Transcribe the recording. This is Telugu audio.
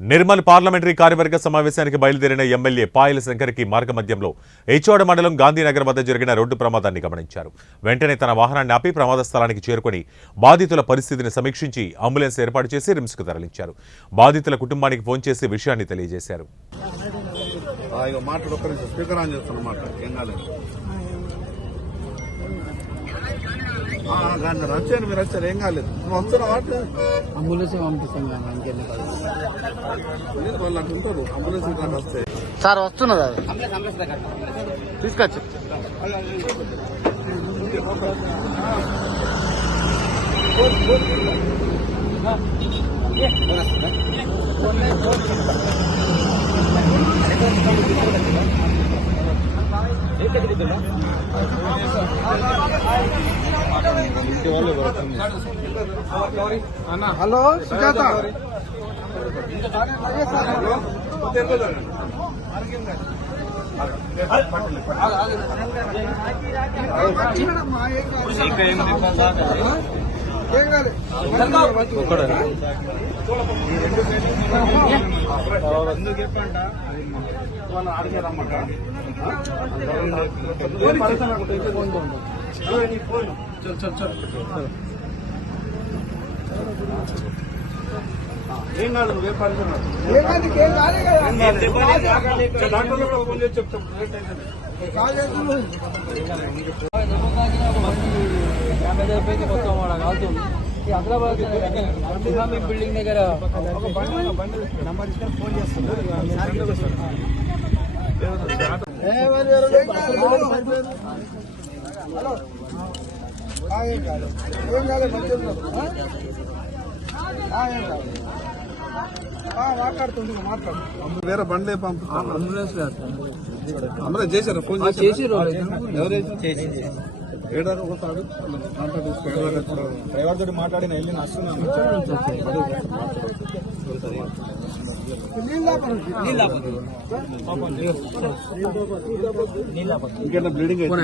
నిర్మల్ పార్లమెంటరీ కార్యవర్గ సమావేశానికి బయలుదేరిన ఎమ్మెల్యే పాయల శంకర్కి మార్గమధ్యంలో హెచ్ఓడ మండలం గాంధీనగర్ వద్ద జరిగిన రోడ్డు ప్రమాదాన్ని గమనించారు. వెంటనే తన వాహనాన్ని ఆపి ప్రమాద స్థలానికి చేరుకుని బాధితుల పరిస్థితిని సమీక్షించి అంబులెన్స్ ఏర్పాటు చేసి రిమ్స్కు తరలించారు. బాధితుల కుటుంబానికి ఫోన్ చేసి విషయాన్ని తెలియజేశారు. వచ్చాను, మీరు వచ్చారు, ఏం కాలేదు. వస్తున్నా వాటి అంబులెన్స్ పంపిస్తాం వాళ్ళు అటు ఉంటారు. అంబులెన్స్ కానీ వస్తాయి సార్, వస్తున్నది అది తీసుకొచ్చు. హలో సుజాత, వాళ్ళు అడిగే రమ్మంట. ఏం కాదు, నువ్వే పడుతున్నావు. డాక్టర్లకు ఫోన్ చేసి చెప్తాం. హైదరాబాద్ బిల్డింగ్ దగ్గర నంబర్ ఇస్తే ఫోన్ చేస్తున్నారు. మాట్లాడుతుంది, మాట్లాడు. వేరే బండ్లే పంపుతాను. అంబులెన్స్ అంబులెన్స్ చేశారు, ఫోన్ చేసి ఏడాది ఒకసారి డ్రైవర్ తోటి మాట్లాడిన వెళ్ళి వస్తున్నాను. ఇంకేనా బ్లీడింగ్ అయితే